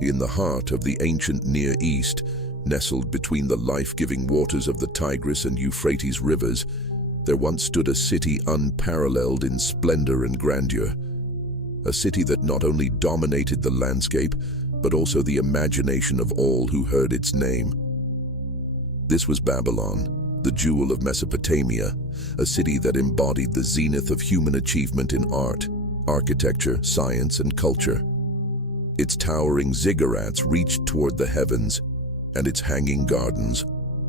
In the heart of the ancient Near East, nestled between the life-giving waters of the Tigris and Euphrates rivers, there once stood a city unparalleled in splendor and grandeur. A city that not only dominated the landscape, but also the imagination of all who heard its name. This was Babylon, the jewel of Mesopotamia, a city that embodied the zenith of human achievement in art, architecture, science, and culture. Its towering ziggurats reached toward the heavens, and its hanging gardens,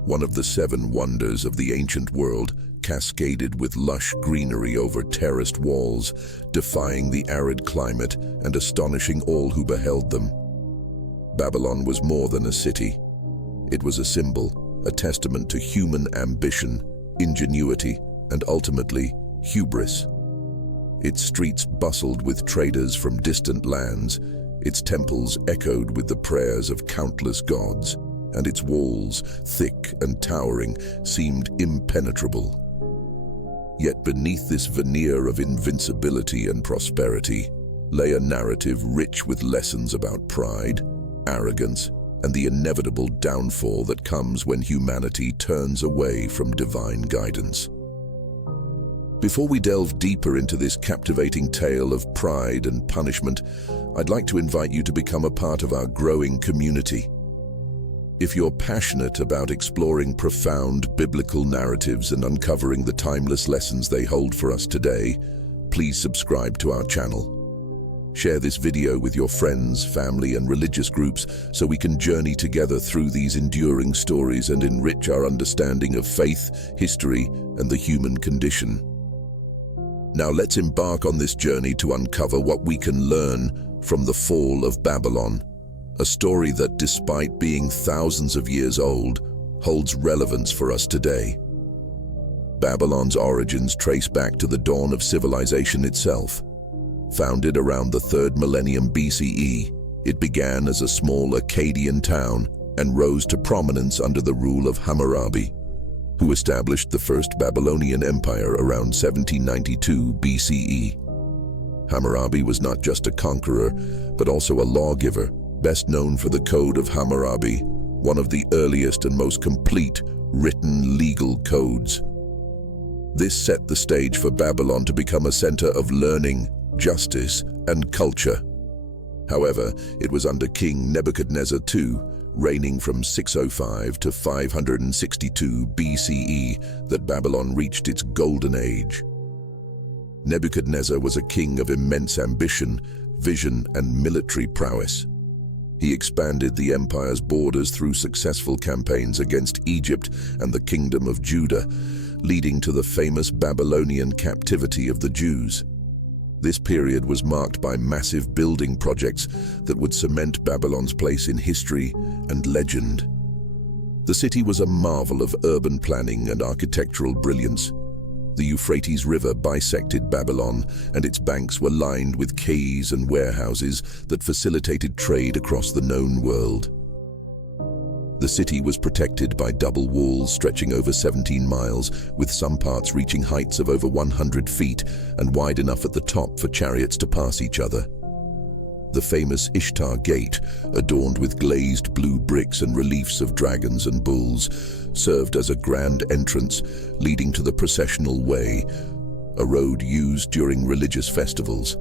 one of the seven wonders of the ancient world, cascaded with lush greenery over terraced walls, defying the arid climate and astonishing all who beheld them. Babylon was more than a city. It was a symbol, a testament to human ambition, ingenuity, and ultimately, hubris. Its streets bustled with traders from distant lands, its temples echoed with the prayers of countless gods, and its walls, thick and towering, seemed impenetrable. Yet beneath this veneer of invincibility and prosperity lay a narrative rich with lessons about pride, arrogance, and the inevitable downfall that comes when humanity turns away from divine guidance. Before we delve deeper into this captivating tale of pride and punishment, I'd like to invite you to become a part of our growing community. If you're passionate about exploring profound biblical narratives and uncovering the timeless lessons they hold for us today, please subscribe to our channel. Share this video with your friends, family, and religious groups so we can journey together through these enduring stories and enrich our understanding of faith, history, and the human condition. Now let's embark on this journey to uncover what we can learn from the fall of Babylon, a story that, despite being thousands of years old, holds relevance for us today. Babylon's origins trace back to the dawn of civilization itself. Founded around the 3rd millennium BCE, it began as a small Akkadian town and rose to prominence under the rule of Hammurabi, who established the First Babylonian Empire around 1792 BCE. Hammurabi was not just a conqueror, but also a lawgiver, best known for the Code of Hammurabi, one of the earliest and most complete written legal codes. This set the stage for Babylon to become a center of learning, justice, and culture. However, it was under King Nebuchadnezzar II, reigning from 605 to 562 BCE, that Babylon reached its golden age. Nebuchadnezzar was a king of immense ambition, vision, and military prowess. He expanded the empire's borders through successful campaigns against Egypt and the Kingdom of Judah, leading to the famous Babylonian captivity of the Jews. This period was marked by massive building projects that would cement Babylon's place in history and legend. The city was a marvel of urban planning and architectural brilliance. The Euphrates River bisected Babylon, and its banks were lined with quays and warehouses that facilitated trade across the known world. The city was protected by double walls stretching over 17 miles, with some parts reaching heights of over 100 feet and wide enough at the top for chariots to pass each other. The famous Ishtar Gate, adorned with glazed blue bricks and reliefs of dragons and bulls, served as a grand entrance leading to the processional way, a road used during religious festivals.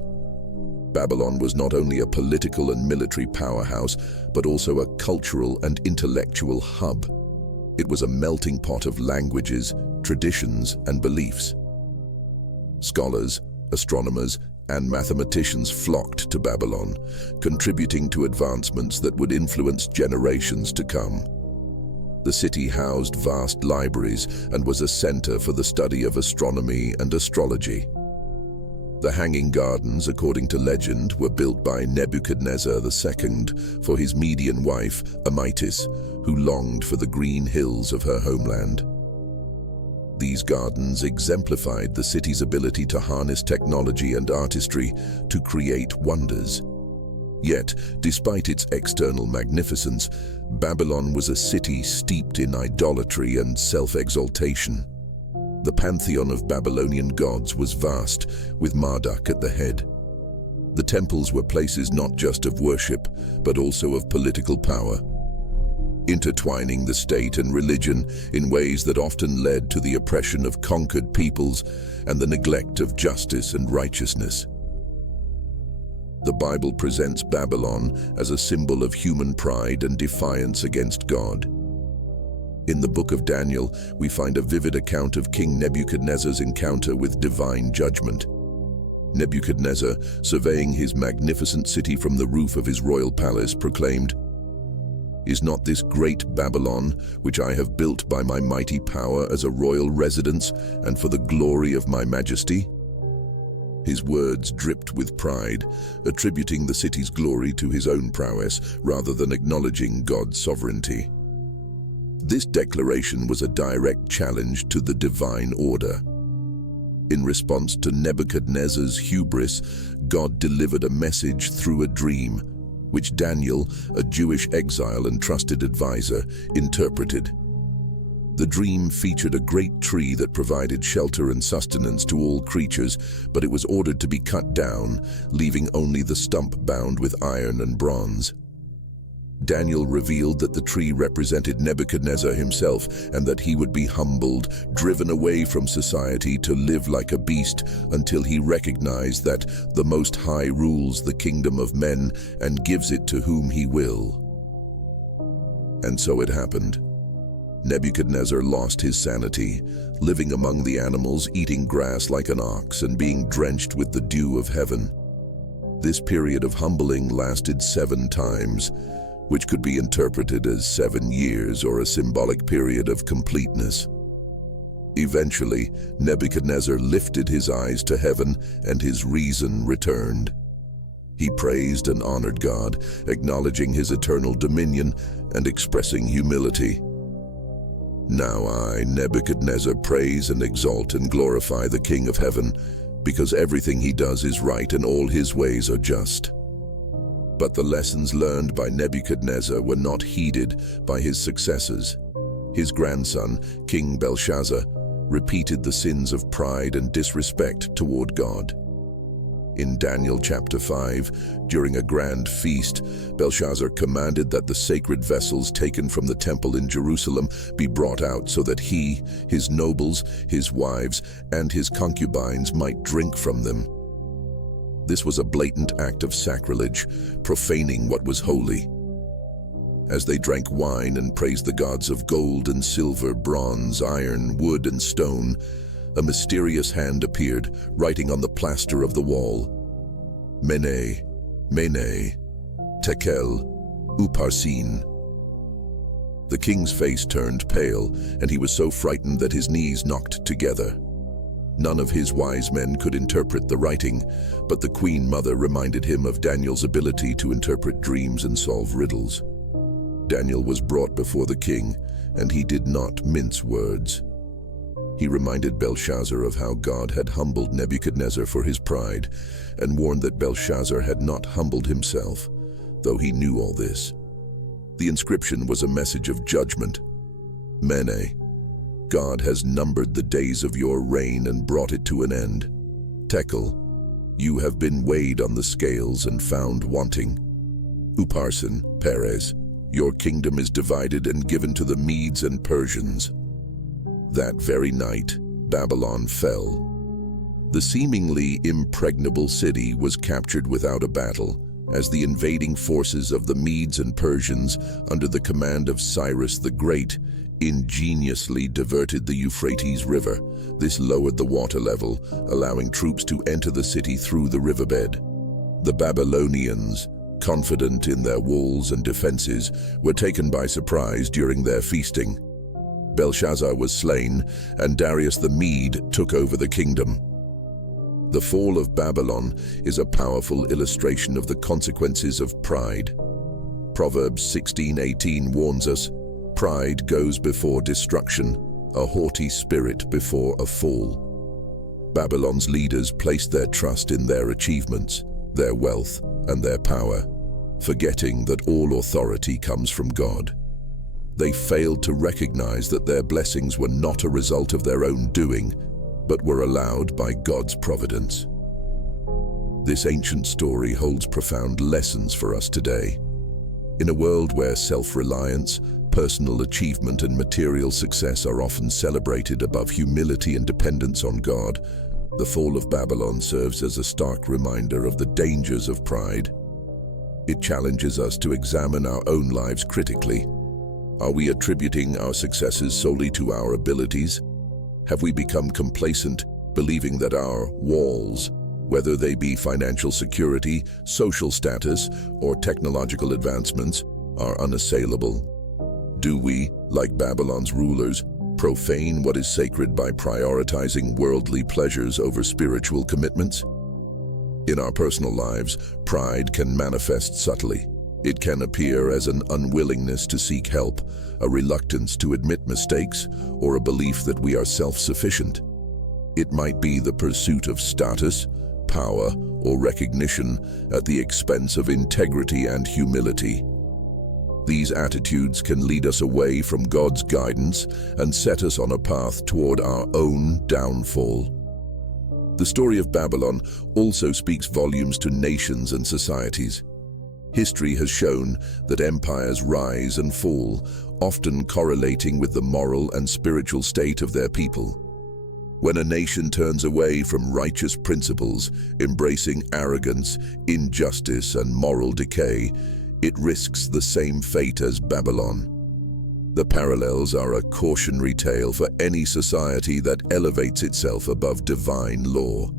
Babylon was not only a political and military powerhouse, but also a cultural and intellectual hub. It was a melting pot of languages, traditions, and beliefs. Scholars, astronomers, and mathematicians flocked to Babylon, contributing to advancements that would influence generations to come. The city housed vast libraries and was a center for the study of astronomy and astrology. The Hanging Gardens, according to legend, were built by Nebuchadnezzar II for his Median wife, Amytis, who longed for the green hills of her homeland. These gardens exemplified the city's ability to harness technology and artistry to create wonders. Yet, despite its external magnificence, Babylon was a city steeped in idolatry and self-exaltation. The pantheon of Babylonian gods was vast, with Marduk at the head. The temples were places not just of worship, but also of political power, intertwining the state and religion in ways that often led to the oppression of conquered peoples and the neglect of justice and righteousness. The Bible presents Babylon as a symbol of human pride and defiance against God. In the book of Daniel, we find a vivid account of King Nebuchadnezzar's encounter with divine judgment. Nebuchadnezzar, surveying his magnificent city from the roof of his royal palace, proclaimed, "Is not this great Babylon, which I have built by my mighty power as a royal residence and for the glory of my majesty?" His words dripped with pride, attributing the city's glory to his own prowess rather than acknowledging God's sovereignty. This declaration was a direct challenge to the divine order. In response to Nebuchadnezzar's hubris, God delivered a message through a dream, which Daniel, a Jewish exile and trusted advisor, interpreted. The dream featured a great tree that provided shelter and sustenance to all creatures, but it was ordered to be cut down, leaving only the stump bound with iron and bronze. Daniel revealed that the tree represented Nebuchadnezzar himself and that he would be humbled, driven away from society to live like a beast until he recognized that the Most High rules the kingdom of men and gives it to whom he will. And so it happened. Nebuchadnezzar lost his sanity, living among the animals, eating grass like an ox and being drenched with the dew of heaven. This period of humbling lasted 7 times, which could be interpreted as 7 years or a symbolic period of completeness. Eventually, Nebuchadnezzar lifted his eyes to heaven and his reason returned. He praised and honored God, acknowledging his eternal dominion and expressing humility. "Now I, Nebuchadnezzar, praise and exalt and glorify the King of heaven, because everything he does is right and all his ways are just." But the lessons learned by Nebuchadnezzar were not heeded by his successors. His grandson, King Belshazzar, repeated the sins of pride and disrespect toward God. In Daniel chapter 5, during a grand feast, Belshazzar commanded that the sacred vessels taken from the temple in Jerusalem be brought out so that he, his nobles, his wives, and his concubines might drink from them. This was a blatant act of sacrilege, profaning what was holy. As they drank wine and praised the gods of gold and silver, bronze, iron, wood, and stone, a mysterious hand appeared, writing on the plaster of the wall, "Mene, Mene, Tekel, Upharsin." The king's face turned pale, and he was so frightened that his knees knocked together. None of his wise men could interpret the writing, but the Queen Mother reminded him of Daniel's ability to interpret dreams and solve riddles. Daniel was brought before the king, and he did not mince words. He reminded Belshazzar of how God had humbled Nebuchadnezzar for his pride, and warned that Belshazzar had not humbled himself, though he knew all this. The inscription was a message of judgment. "Mene, God has numbered the days of your reign and brought it to an end. Tekel, you have been weighed on the scales and found wanting. Upharsin, Peres, your kingdom is divided and given to the Medes and Persians." That very night, Babylon fell. The seemingly impregnable city was captured without a battle, as the invading forces of the Medes and Persians, under the command of Cyrus the Great, ingeniously diverted the Euphrates River. This lowered the water level, allowing troops to enter the city through the riverbed. The Babylonians, confident in their walls and defenses, were taken by surprise during their feasting. Belshazzar was slain, and Darius the Mede took over the kingdom. The fall of Babylon is a powerful illustration of the consequences of pride. Proverbs 16:18 warns us, "Pride goes before destruction, a haughty spirit before a fall." Babylon's leaders placed their trust in their achievements, their wealth, and their power, forgetting that all authority comes from God. They failed to recognize that their blessings were not a result of their own doing, but were allowed by God's providence. This ancient story holds profound lessons for us today. In a world where self-reliance, personal achievement and material success are often celebrated above humility and dependence on God, the fall of Babylon serves as a stark reminder of the dangers of pride. It challenges us to examine our own lives critically. Are we attributing our successes solely to our abilities? Have we become complacent, believing that our walls, whether they be financial security, social status, or technological advancements, are unassailable? Do we, like Babylon's rulers, profane what is sacred by prioritizing worldly pleasures over spiritual commitments? In our personal lives, pride can manifest subtly. It can appear as an unwillingness to seek help, a reluctance to admit mistakes, or a belief that we are self-sufficient. It might be the pursuit of status, power, or recognition at the expense of integrity and humility. These attitudes can lead us away from God's guidance and set us on a path toward our own downfall. The story of Babylon also speaks volumes to nations and societies. History has shown that empires rise and fall, often correlating with the moral and spiritual state of their people. When a nation turns away from righteous principles, embracing arrogance, injustice, and moral decay, it risks the same fate as Babylon. The parallels are a cautionary tale for any society that elevates itself above divine law.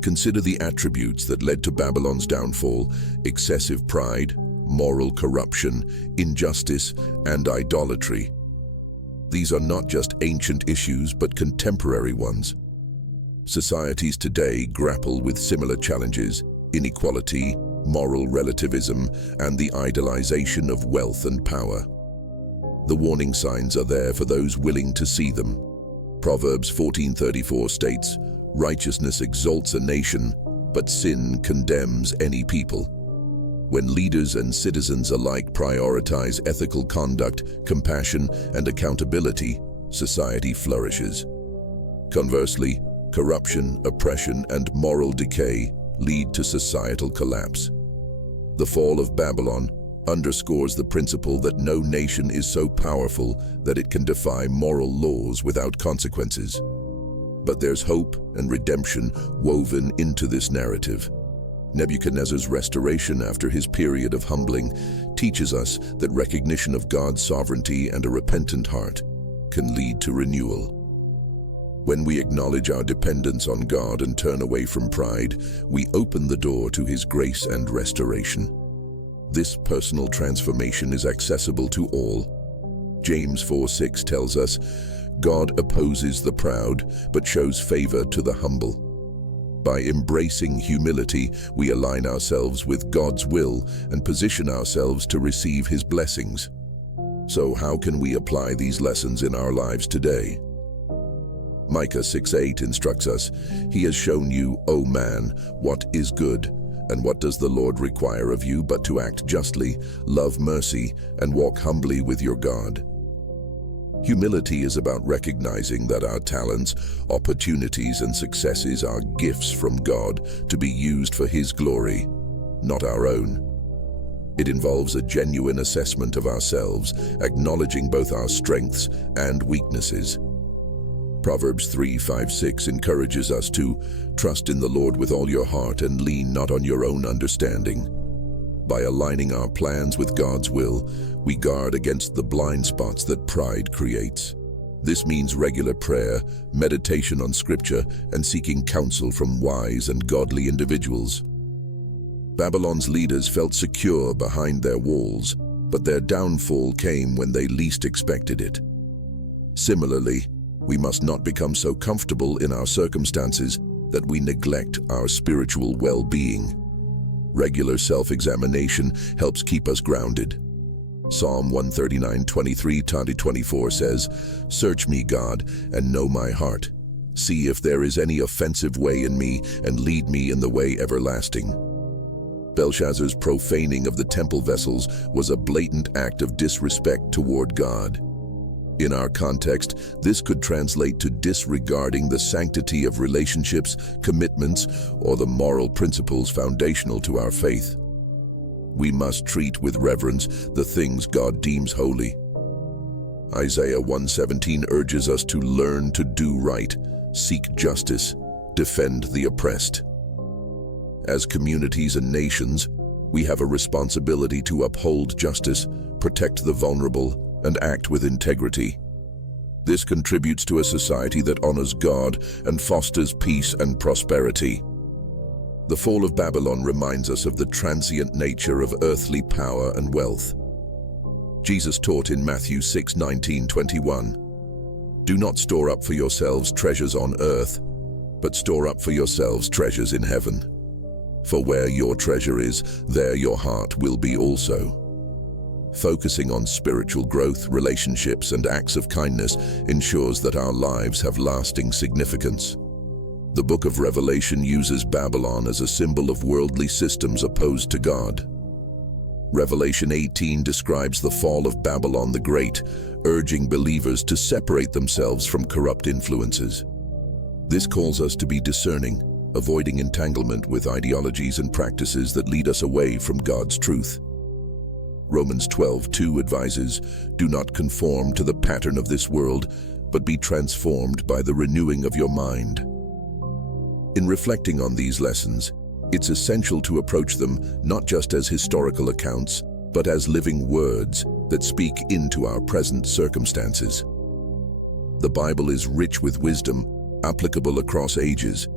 Consider the attributes that led to Babylon's downfall: excessive pride, moral corruption, injustice, and idolatry. These are not just ancient issues, but contemporary ones. Societies today grapple with similar challenges: inequality, moral relativism, and the idolization of wealth and power. The warning signs are there for those willing to see them. Proverbs 14:34 states, "Righteousness exalts a nation, but sin condemns any people." When leaders and citizens alike prioritize ethical conduct, compassion, and accountability, society flourishes. Conversely, corruption, oppression, and moral decay lead to societal collapse. The fall of Babylon underscores the principle that no nation is so powerful that it can defy moral laws without consequences. But there's hope and redemption woven into this narrative. Nebuchadnezzar's restoration after his period of humbling teaches us that recognition of God's sovereignty and a repentant heart can lead to renewal. When we acknowledge our dependence on God and turn away from pride, we open the door to His grace and restoration. This personal transformation is accessible to all. James 4:6 tells us, "God opposes the proud, but shows favor to the humble." By embracing humility, we align ourselves with God's will and position ourselves to receive His blessings. So how can we apply these lessons in our lives today? Micah 6:8 instructs us, "He has shown you, O man, what is good, and what does the Lord require of you but to act justly, love mercy, and walk humbly with your God." Humility is about recognizing that our talents, opportunities, and successes are gifts from God to be used for His glory, not our own. It involves a genuine assessment of ourselves, acknowledging both our strengths and weaknesses. Proverbs 3:5-6 encourages us to trust in the Lord with all your heart and lean not on your own understanding. By aligning our plans with God's will, we guard against the blind spots that pride creates. This means regular prayer, meditation on Scripture, and seeking counsel from wise and godly individuals. Babylon's leaders felt secure behind their walls, but their downfall came when they least expected it. Similarly, we must not become so comfortable in our circumstances that we neglect our spiritual well-being. Regular self-examination helps keep us grounded. Psalm 139:23-24 says, "Search me, God, and know my heart. See if there is any offensive way in me, and lead me in the way everlasting." Belshazzar's profaning of the temple vessels was a blatant act of disrespect toward God. In our context, this could translate to disregarding the sanctity of relationships, commitments, or the moral principles foundational to our faith. We must treat with reverence the things God deems holy. Isaiah 1:17 urges us to learn to do right, seek justice, defend the oppressed. As communities and nations, we have a responsibility to uphold justice, protect the vulnerable, and act with integrity. This contributes to a society that honors God and fosters peace and prosperity. The fall of Babylon reminds us of the transient nature of earthly power and wealth. Jesus taught in Matthew 6:19-21, "Do not store up for yourselves treasures on earth, but store up for yourselves treasures in heaven. For where your treasure is, there your heart will be also." Focusing on spiritual growth, relationships, and acts of kindness ensures that our lives have lasting significance. The book of Revelation uses Babylon as a symbol of worldly systems opposed to God. Revelation 18 describes the fall of Babylon the Great, urging believers to separate themselves from corrupt influences. This calls us to be discerning, avoiding entanglement with ideologies and practices that lead us away from God's truth. Romans 12:2 advises, "Do not conform to the pattern of this world, but be transformed by the renewing of your mind." In reflecting on these lessons, it's essential to approach them not just as historical accounts, but as living words that speak into our present circumstances. The Bible is rich with wisdom, applicable across ages,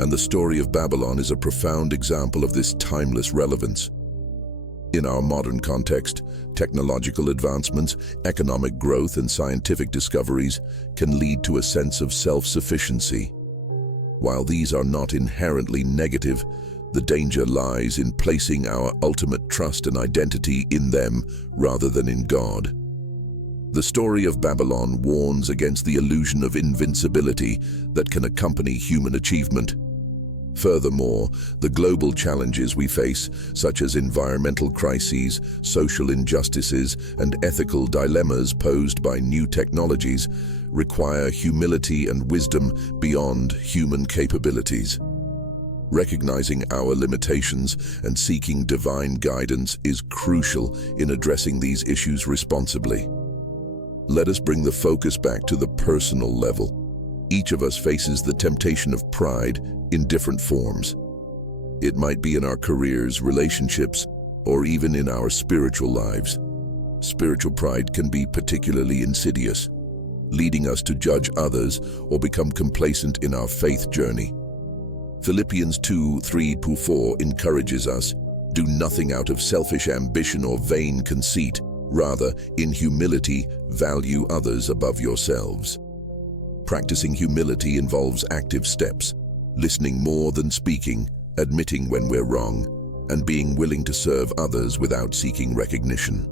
and the story of Babylon is a profound example of this timeless relevance. In our modern context, technological advancements, economic growth, and scientific discoveries can lead to a sense of self-sufficiency. While these are not inherently negative, the danger lies in placing our ultimate trust and identity in them rather than in God. The story of Babylon warns against the illusion of invincibility that can accompany human achievement. Furthermore, the global challenges we face, such as environmental crises, social injustices, and ethical dilemmas posed by new technologies, require humility and wisdom beyond human capabilities. Recognizing our limitations and seeking divine guidance is crucial in addressing these issues responsibly. Let us bring the focus back to the personal level. Each of us faces the temptation of pride in different forms. It might be in our careers, relationships, or even in our spiritual lives. Spiritual pride can be particularly insidious, leading us to judge others or become complacent in our faith journey. Philippians 2:3-4 encourages us, "Do nothing out of selfish ambition or vain conceit. Rather, in humility, value others above yourselves." Practicing humility involves active steps, listening more than speaking, admitting when we're wrong, and being willing to serve others without seeking recognition.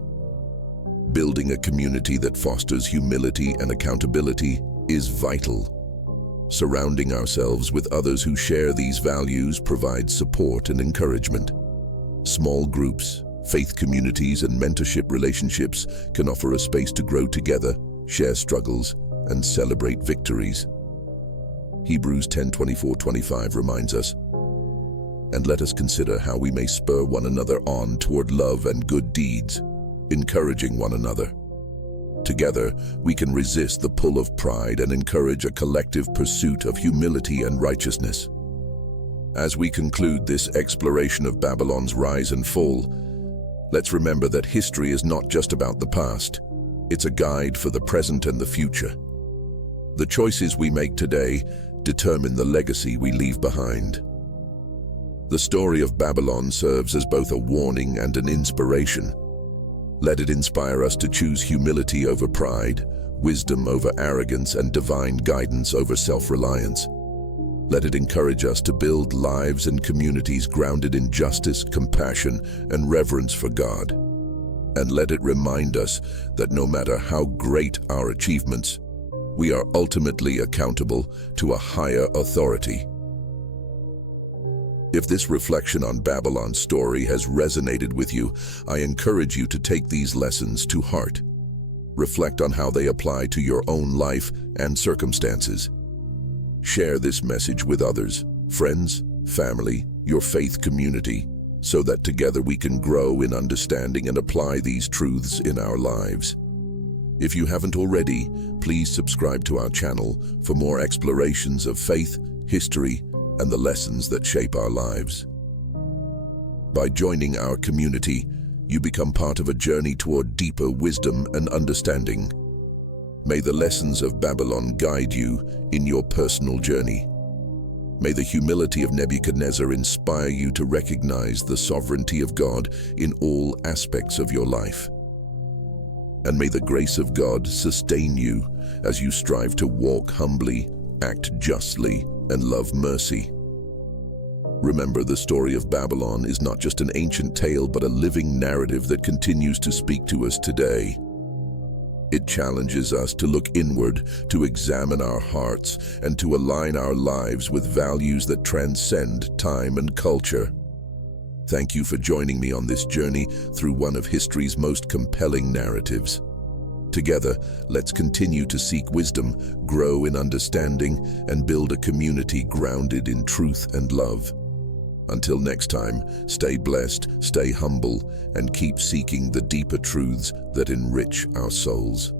Building a community that fosters humility and accountability is vital. Surrounding ourselves with others who share these values provides support and encouragement. Small groups, faith communities, and mentorship relationships can offer a space to grow together, share struggles, and celebrate victories. Hebrews 10:24-25 reminds us, "And let us consider how we may spur one another on toward love and good deeds, encouraging one another. Together, we can resist the pull of pride and encourage a collective pursuit of humility and righteousness." As we conclude this exploration of Babylon's rise and fall, let's remember that history is not just about the past. It's a guide for the present and the future. The choices we make today determine the legacy we leave behind. The story of Babylon serves as both a warning and an inspiration. Let it inspire us to choose humility over pride, wisdom over arrogance, and divine guidance over self-reliance. Let it encourage us to build lives and communities grounded in justice, compassion, and reverence for God. And let it remind us that no matter how great our achievements, we are ultimately accountable to a higher authority. If this reflection on Babylon's story has resonated with you, I encourage you to take these lessons to heart. Reflect on how they apply to your own life and circumstances. Share this message with others, friends, family, your faith community, so that together we can grow in understanding and apply these truths in our lives. If you haven't already, please subscribe to our channel for more explorations of faith, history, and the lessons that shape our lives. By joining our community, you become part of a journey toward deeper wisdom and understanding. May the lessons of Babylon guide you in your personal journey. May the humility of Nebuchadnezzar inspire you to recognize the sovereignty of God in all aspects of your life. And may the grace of God sustain you as you strive to walk humbly, act justly, and love mercy. Remember, the story of Babylon is not just an ancient tale, but a living narrative that continues to speak to us today. It challenges us to look inward, to examine our hearts, and to align our lives with values that transcend time and culture. Thank you for joining me on this journey through one of history's most compelling narratives. Together, let's continue to seek wisdom, grow in understanding, and build a community grounded in truth and love. Until next time, stay blessed, stay humble, and keep seeking the deeper truths that enrich our souls.